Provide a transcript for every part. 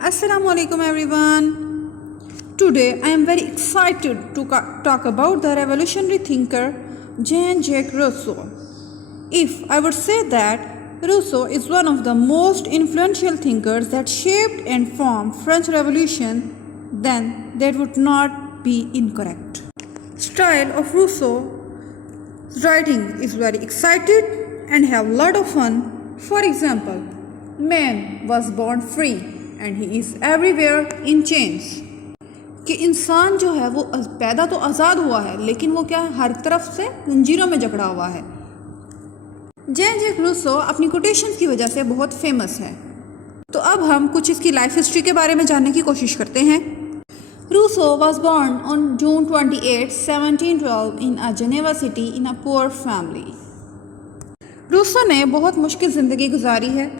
Assalamu alaikum everyone. Today I am very excited to talk about the revolutionary thinker Jean-Jacques Rousseau. If I would say that Rousseau is one of the most influential thinkers that shaped and formed French Revolution, then that would not be incorrect. Style of Rousseau's writing is very excited and have lot of fun. For example, man was born free and he is everywhere in chains. कि इंसान जो है वो पैदा तो आज़ाद हुआ है लेकिन वो क्या हर तरफ से जंजीरों में जकड़ा हुआ है। जेन-जैक रूसो अपनी कोटेशंस की वजह से बहुत फेमस है। तो अब हम कुछ इसकी लाइफ हिस्ट्री के बारे में जानने की कोशिश करते हैं। Rousseau was born on June 28, 1712 in a Geneva city in a poor family. Rousseau ने बहुत मुश्किल ज़िंदगी गुजारी है।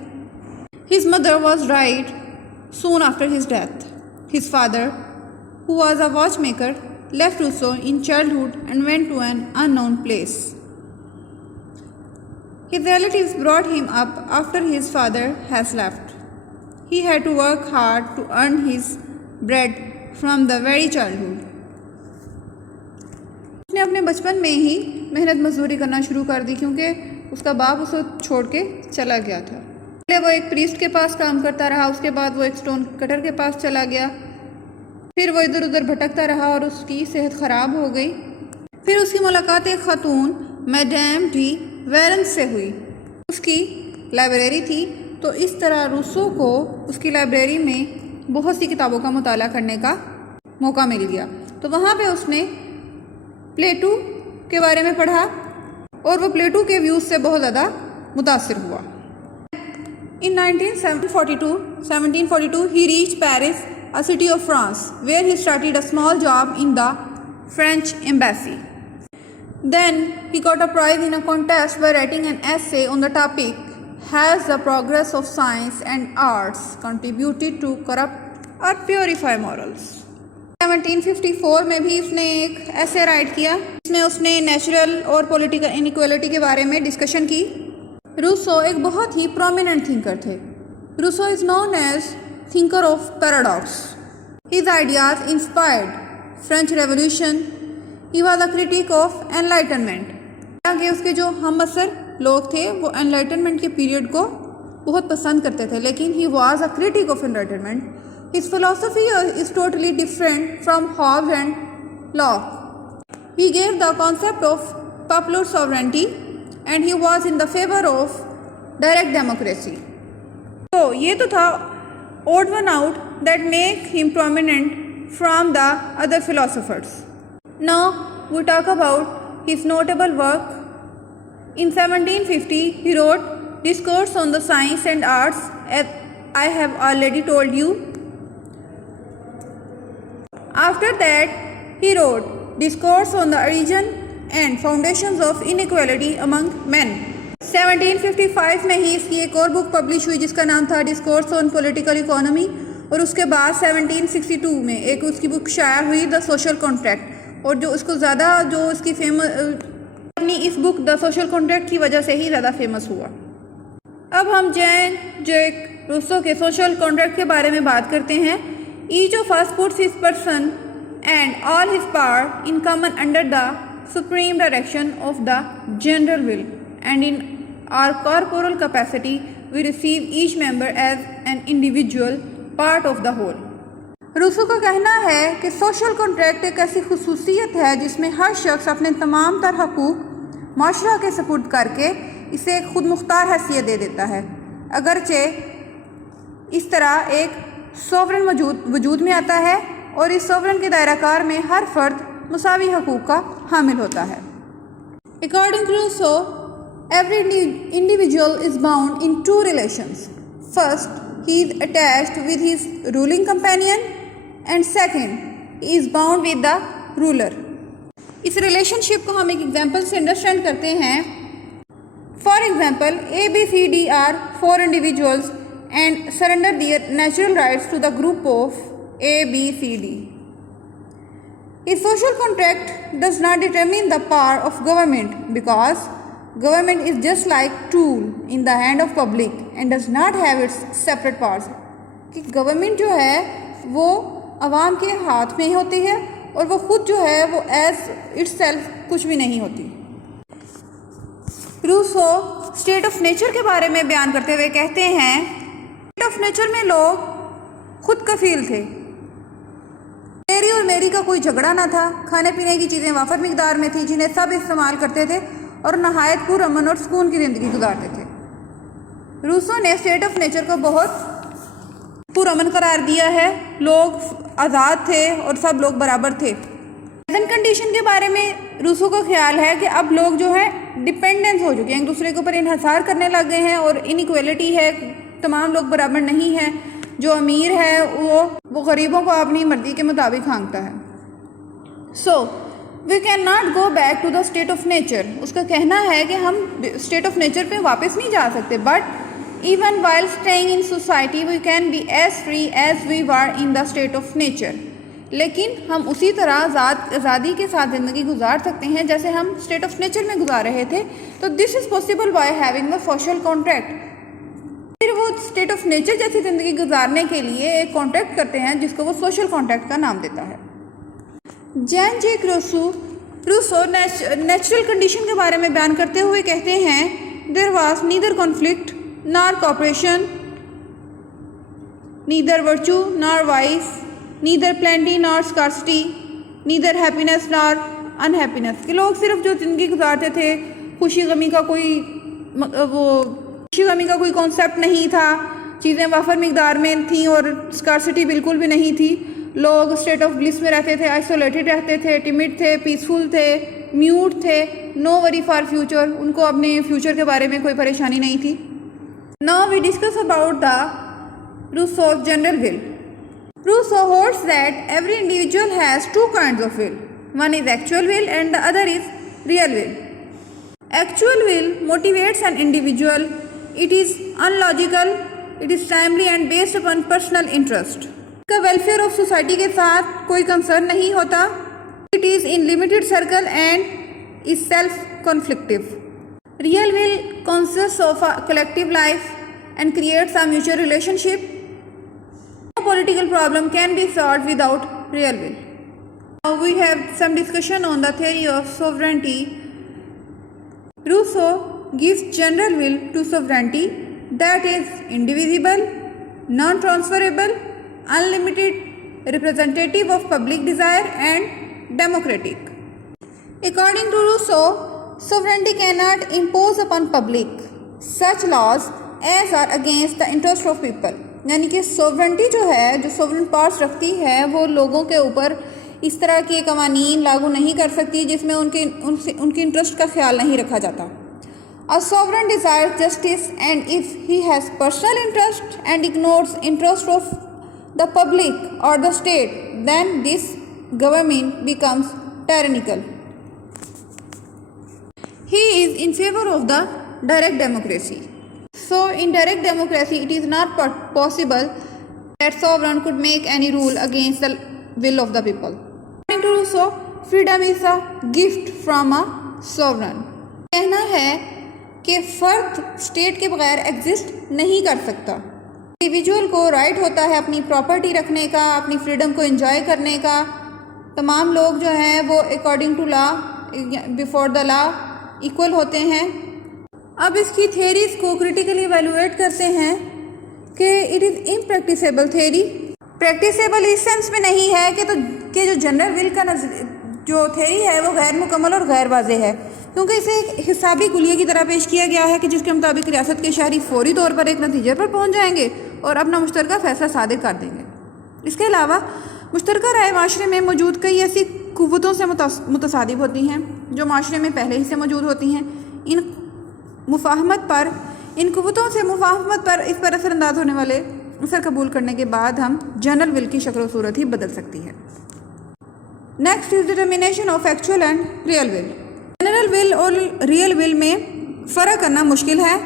His mother was died soon after his death. His father, who was a watchmaker, left Rousseau in childhood and went to an unknown place. His relatives brought him up after his father has left. He had to work hard to earn his bread from the very childhood. उसने अपने बचपन में ही मेहनत मजदूरी करना शुरू कर दी क्योंकि उसका बाप उसे छोड़ के चला गया था। पहले वो एक प्रीस्ट के पास काम करता रहा, उसके बाद वो एक स्टोन कटर के पास चला गया, फिर वो इधर उधर भटकता रहा और उसकी सेहत ख़राब हो गई। फिर उसकी मुलाकात एक खातून मैडम डी वेरेंस से हुई। उसकी लाइब्रेरी थी, तो इस तरह रूसो को उसकी लाइब्रेरी में बहुत सी किताबों का मुताला करने का मौका मिल गया। तो वहाँ पे उसने प्लेटो के बारे में पढ़ा और वो प्लेटो के व्यूज़ से बहुत ज़्यादा मुतासिर हुआ। In 1742, he reached Paris, a city of France, where he started a small job in the French embassy. Then he got a prize in a contest by writing an essay on the topic, "Has the progress of science and arts contributed to corrupt or purify morals?" 1754 में भी उसने एक ऐसे right किया जिसमें उसने natural और political inequality के बारे में डिस्कशन की। रूसो एक बहुत ही प्रोमिनेंट थिंकर थे। Rousseau is known as thinker of paradox. His ideas inspired French revolution. He was a critic of enlightenment. हालांकि उसके जो हम असर लोग थे वो एनलाइटनमेंट के पीरियड को बहुत पसंद करते थे, लेकिन he was a critic of enlightenment. His philosophy is totally different from Hobbes and Locke. He gave the concept of popular sovereignty and he was in the favor of direct democracy. तो ये तो था odd one out that make him prominent from the other philosophers. Now we talk about his notable work. In 1750 he wrote Discourse on the Science and Arts, as I have already told you. After that he wrote Discourse on the Origin and Foundations of Inequality Among Men. 1755 में ही इसकी एक और book publish हुई जिसका नाम था discourse on political economy, और उसके बाद 1762 में एक उसकी बुक शाया हुई द सोशल कॉन्ट्रैक्ट, और जो उसको ज़्यादा जो इसकी अपनी इस बुक द सोशल कॉन्ट्रैक्ट की वजह से ही ज़्यादा फेमस हुआ। अब हम जेन-जैक रूसो के सोशल कॉन्ट्रैक्ट के बारे में बात करते हैं। Each of us puts his person and all his power in common under the supreme direction of the general will, and in our corporal capacity we receive each member as an individual part of the whole. Rousseau का कहना है कि social contract एक ऐसी खुसूसियत है जिसमें हर शख्स अपने तमाम तर हकूक़ माशरा के सपुर्द करके इसे एक खुद मुख्तार हैसियत दे देता है। अगरचे इस तरह एक सोवरेन वजूद में आता है और इस सोवरेन के दायराकार में हर फर्द मुसावी हकूक़ का हामिल होता है। According to Rousseau, every individual is bound in two relations. First, he is attached with his ruling companion, and second, he is bound with the ruler. इस रिलेशनशिप को हम एक एग्जाम्पल से अंडरस्टैंड करते हैं। For example, ABCD are four individuals and surrender their natural rights to the group of ABCD. His social contract does not determine the power of government because government is just like tool in the hand of public and does not have its separate powers. कि government जो है वो आवाम के हाथ में होती है और वो खुद जो है वो एज इटसेल्फ कुछ भी नहीं होती। रूसो स्टेट ऑफ नेचर के बारे में बयान करते हुए कहते हैं, स्टेट ऑफ नेचर में लोग खुद कफील थे, तेरी और मेरी का कोई झगड़ा ना था, खाने पीने की चीज़ें वाफर मिकदार में थी जिन्हें सब इस्तेमाल करते थे और नहायत पुरअमन और सुकून की ज़िंदगी गुजारते थे। रूसो ने स्टेट ऑफ नेचर को बहुत पुरअमन करार दिया है, लोग आज़ाद थे और सब लोग बराबर थे। प्रेजेंट कंडीशन के बारे में रूसो का ख्याल है कि अब लोग जो है डिपेंडेंस हो चुके हैं, एक दूसरे के ऊपर इन्हिसार करने लग गए हैं और इनइक्वालिटी है, तमाम लोग बराबर नहीं हैं, जो अमीर है वो गरीबों को अपनी मर्जी के मुताबिक हाँकता है। So we can not go back to the state of nature, उसका कहना है कि हम स्टेट ऑफ नेचर पे वापस नहीं जा सकते, but even while staying in society we can be as free as we were in the state of nature, लेकिन हम उसी तरह आज़ादी के साथ ज़िंदगी गुजार सकते हैं जैसे हम स्टेट ऑफ नेचर में गुजार रहे थे। तो this is possible by having the social contract. फिर वो स्टेट ऑफ नेचर जैसी ज़िंदगी गुजारने के लिए एक कॉन्ट्रैक्ट करते हैं जिसको वो सोशल कॉन्ट्रैक्ट का नाम देता है। Jean J Rousseau natural condition के बारे में बयान करते हुए कहते हैं, there was neither conflict nor cooperation, neither virtue nor vice, neither plenty nor scarcity, neither happiness nor unhappiness. कि लोग सिर्फ जो ज़िंदगी गुजारते थे, खुशी गमी का कोई कॉन्सेप्ट नहीं था, चीज़ें वाफर मिकदार में थी और स्कार्सिटी बिल्कुल भी नहीं थी। लोग स्टेट ऑफ ब्लिस में रहते थे, आइसोलेटेड रहते थे, टिमिड थे, पीसफुल थे, म्यूट थे, नो वरी फॉर फ्यूचर, उनको अपने फ्यूचर के बारे में कोई परेशानी नहीं थी। Now we discuss about the Rousseau general will. Rousseau holds that every individual has two kinds of will. One is actual will and the other is real will. Actual will motivates an individual. It is unlogical, it is timely and based upon personal interest. इसका welfare of society के साथ कोई concern नहीं होता. It is in limited circle and is self-conflictive. Real will consists of a collective life and creates a mutual relationship. No political problem can be solved without real will. Now we have some discussion on the theory of sovereignty. Rousseau gives general will to sovereignty that is indivisible, non-transferable, unlimited, representative of public desire and democratic. According to Rousseau, sovereignty cannot impose upon public such laws as are against the interest of people. यानी कि sovereignty जो है, जो sovereign powers रखती है, वो लोगों के ऊपर इस तरह के कवानीन लागू नहीं कर सकती जिसमें उनकी इंटरेस्ट का ख्याल नहीं रखा जाता। A sovereign desires justice and if he has personal interest and ignores interest of the public और the state, then this government becomes tyrannical. He is in favour of the direct democracy. So in direct democracy, it is not possible that sovereign could make any rule against the will of the people. According to Rousseau, freedom is a gift from a sovereign. कहना है कि फर्द state के बगैर exist नहीं कर सकता। Individual को राइट होता है अपनी प्रॉपर्टी रखने का, अपनी फ्रीडम को एंजॉय करने का। तमाम लोग जो हैं वो according to law, before the law equal होते हैं। अब इसकी थेरीज को क्रिटिकली इवैल्यूएट करते हैं कि इट इज़ इम्प्रैक्टिसेबल थेरी। प्रैक्टिसेबल इस सेंस में नहीं है कि जो जनरल विल का जो थेरी है वो गैर मुकम्मल और गैर वाज़ेह है, क्योंकि इसे एक हिसाबी गुलिये की तरह पेश किया गया है कि जिसके मुताबिक रियासत के शहरी फौरी तौर पर एक नतीजे पर पहुँच जाएंगे और अपना मुश्तरका फ़ैसला सादिर कर देंगे। इसके अलावा मुश्तरका राय माशरे में मौजूद कई ऐसी कुव्वतों से मुतसादिब होती हैं जो माशरे में पहले ही से मौजूद होती हैं। इन कुव्वतों से मुफाहमत पर इस पर असरअंदाज होने वाले असर कबूल करने के बाद हम जनरल विल की शक्ल सूरत ही बदल सकती है। Next is determination of actual and real will. General will और रियल विल में फ़र्क करना मुश्किल है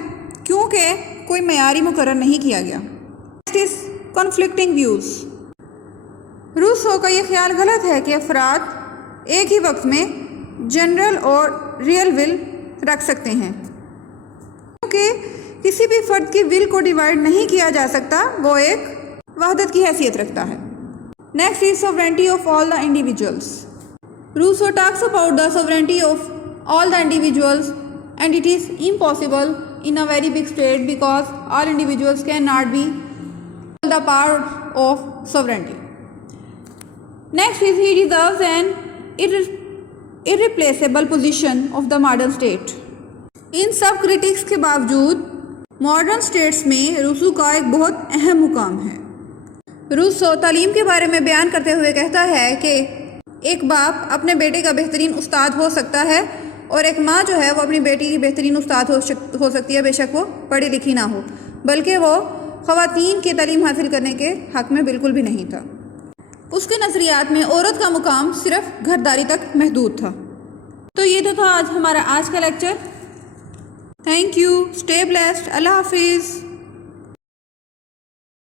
क्योंकि कोई मयारी मुकर्रर नहीं किया गया। Next is conflicting views. Rousseau का ये ख्याल गलत है कि अफराद एक ही वक्त में जनरल और रियल विल रख सकते हैं, क्योंकि किसी भी फ़र्द की विल को डिवाइड नहीं किया जा सकता, वो एक वहदत की हैसियत रखता है। Next is sovereignty of all the individuals. Rousseau talks about the sovereignty of all the individuals and it is impossible in a very big state because all individuals cannot be the power of sovereignty. Next is he deserves an irreplaceable position of the modern state. इन सब critics के बावजूद modern states में Rousseau का एक बहुत अहम मुकाम है। रूसो तालीम के बारे में बयान करते हुए कहता है कि एक बाप अपने बेटे का बेहतरीन उस्ताद हो सकता है और एक माँ जो है वो अपनी बेटी की बेहतरीन उस्ताद हो सकती है, बेशक वो पढ़ी लिखी ना हो, बल्कि वो ख़वातीन की तालीम हासिल करने के हक़ में बिल्कुल भी नहीं था। उसके नज़रियात में औरत का मुकाम सिर्फ घरदारी तक महदूद था। तो ये तो था आज हमारा आज का lecture. Thank you, stay blessed, अल्लाह हाफिज़।